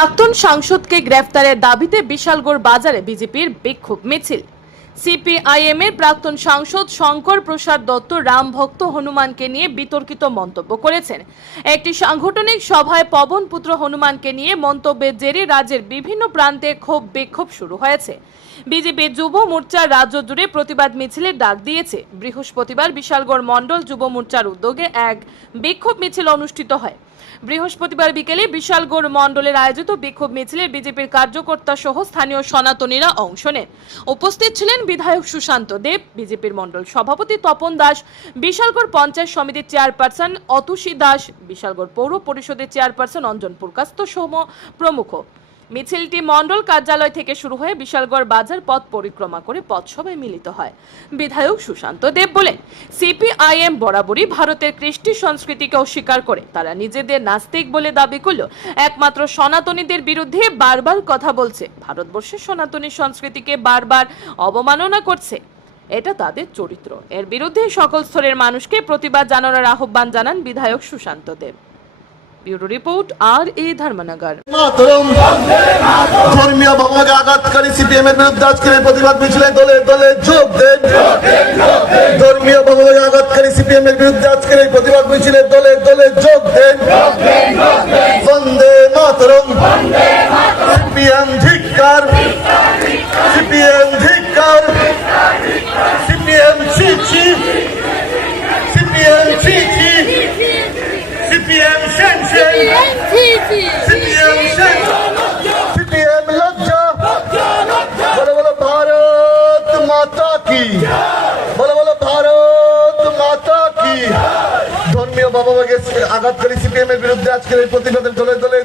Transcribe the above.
প্রাক্তন সাংসদকে গ্রেফতারের দাবিতে বিশালগড় বাজারে বিজেপির বিক্ষোভ মিছিল। সিপিআইএম এর প্রাক্তন সাংসদ শঙ্কর প্রসাদ দত্ত রাম ভক্ত হনুমানকে নিয়ে বিতর্কিত মন্তব্য করেছেন। একটি সাংগঠনিক সভায় পবন পুত্র হনুমানকে নিয়ে মন্তব্যের জেরে রাজ্যের বিভিন্ন প্রান্তে ক্ষোভ বিক্ষোভ শুরু হয়েছে। বিজেপি যুব মোর্চা রাজ্য জুড়ে প্রতিবাদ মিছিলের ডাক দিয়েছে। বৃহস্পতিবার বিশালগড় মণ্ডল যুব মোর্চার উদ্যোগে এক বিক্ষোভ মিছিল অনুষ্ঠিত হয়। বৃহস্পতিবার বিকেলে বিশালগড় মণ্ডলের আয়োজিত বিক্ষোভ মিছিলে বিজেপির কার্যকর্তা সহ স্থানীয় সনাতনীরা অংশ নেন। উপস্থিত ছিলেন বিধায়ক সুশান্ত দেব, বিজেপির মণ্ডল সভাপতি তপন দাস, বিশালগড় পঞ্চায়েত সমিতির চেয়ারপারসন অতুষী দাস, বিশালগড় পৌর পরিষদের চেয়ারপারসন অঞ্জন পুরকাস্ত সৌম প্রমুখ। মিছিলটি মণ্ডল কার্যালয় থেকে শুরু হয়ে বিশালগড় বাজার পথ পরিক্রমা করে পথসভায় মিলিত হয়। বিধায়ক সুশান্ত দেব বলেন, সিপিআইএম বরাবরই ভারতের কৃষ্টি সংস্কৃতিকে অস্বীকার করে। তারা নিজেদের নাস্তিক বলে দাবি করল একমাত্র সনাতনীদের বিরুদ্ধে বারবার কথা বলছে। ভারতবর্ষের সনাতনী সংস্কৃতিকে বারবার অবমাননা করছে। এটা তাদের চরিত্র। এর বিরুদ্ধে সকল স্তরের মানুষকে প্রতিবাদ জানানোর আহ্বান জানান বিধায়ক সুশান্ত দেব। ব্যুরো রিপোর্ট আর এ ধর্মনগর। ধর্মীয় ভাবনাকে আঘাতকারী সিপিএম এর বিরুদ্ধে আজকের প্রতিবাদ মিছিলে দলে দলে যোগ দেন। ধর্মীয় ভাবনাকে আঘাতকারী সিপিএম এর বিরুদ্ধে আজকের এই প্রতিবাদ মিছিলে দলে দলে যোগ দেন। বন্দে মাতরম। সিপিএম ধর্মীয় বাবা মাকে আঘাতকারী সিপিএম এর বিরুদ্ধে আজকের এই প্রতিবাদের দলে দলে